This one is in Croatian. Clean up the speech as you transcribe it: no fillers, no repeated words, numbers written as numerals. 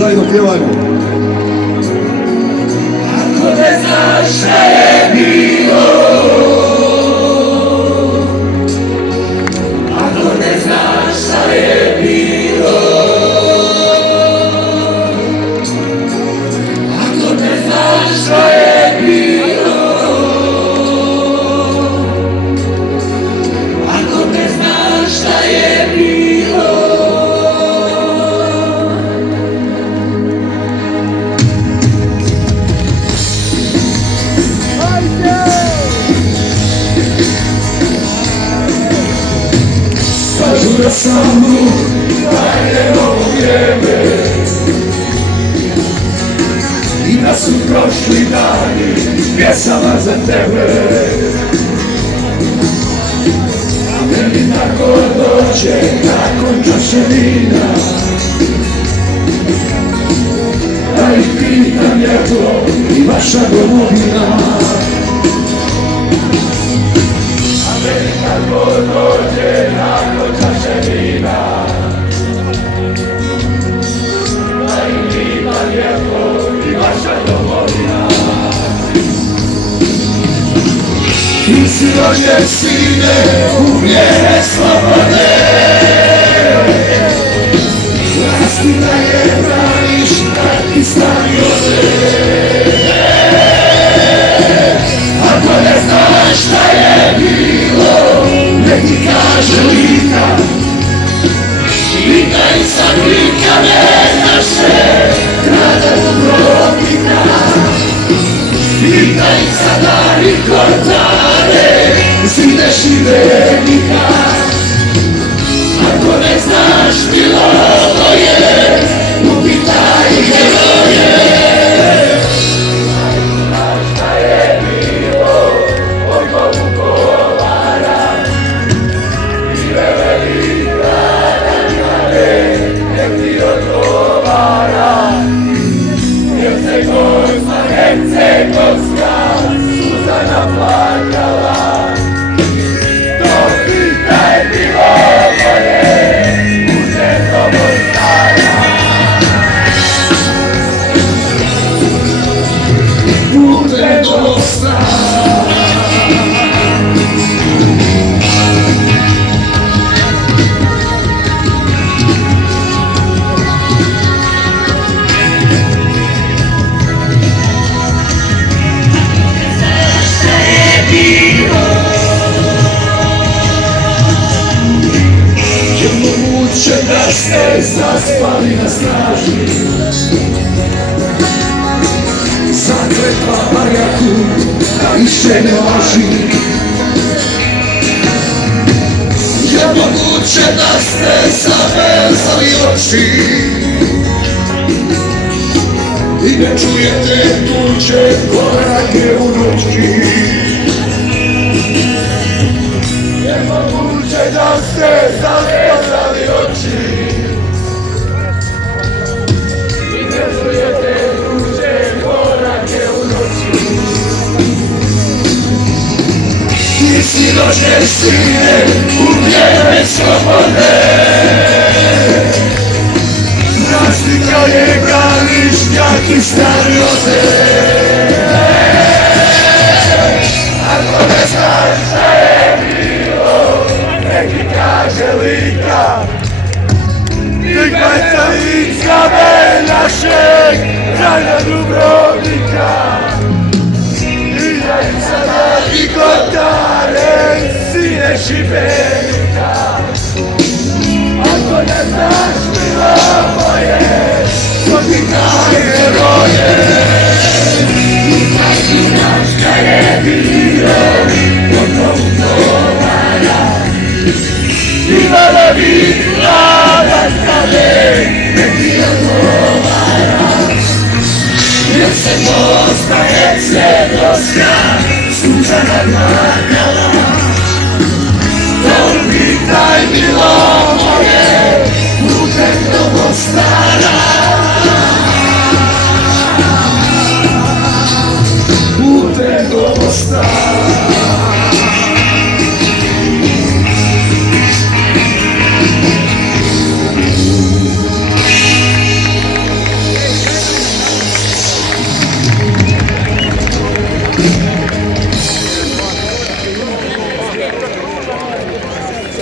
zajedno pjevajmo. Ako ne znaš šta je bilo, ako ne znaš šta je bilo, ako ne znaš šta je bilo, ako ne znaš šta je bilo, kažu da sam lud, da je novo vrijeme i da su prošli dani pjesama za tebe. A meni tako dođe nakon čaše vina, da ih pitam je to i vaša domovina. A meni tako dođe nakon čaše vina, da ih pitam je to i vaša domovina. Ti si rođen sine u vrijeme slobode, vlastina je braniš da ti stani ode. Ako ne znaš šta je bilo, nek ti kaže Lika, pitaj sad Lika, ne znaš se, grada Dubrovnika. Pitaj sada i Kortare, zide Šibenika. Ako ne znaš bilo ovo je, upitaj heroje. Znaš šta je bilo, oko Vukovara i velika Danjane, nek ti odgovara. Hercegovska, Hercegovska, Suzana plakala. To pita je bilo moje, uzem dobro stara. Uzem dobro stara. Je moguće da ste zaspali na straži, zakletva barjaku da više ne laži. Je moguće da ste zavezali oči i ne čujete tuđe korake u noći. Je moguće da ste zavezali oči i ne čujete tuđe korake u noći. Ti si rođen sine u vrijeme slobode, razlika je Gališnjak i Stari Ode. Ako ne znaš šta je bilo, nek ti kaže Lika, prihvata Ličkave našeg kralja Dubrovnika. Idaj sada i Kortare, sine Šibenika. Ako ne znaš bilo moje, popitaj heroje. Ako znaš šta je bilo, oko Vukovara i velika Danjane, nek ti odgovara. Hercegovska, Hercegovska, Suzana plakala. To pitaj bilo moje, putem do Mostara. Putem do Mostara.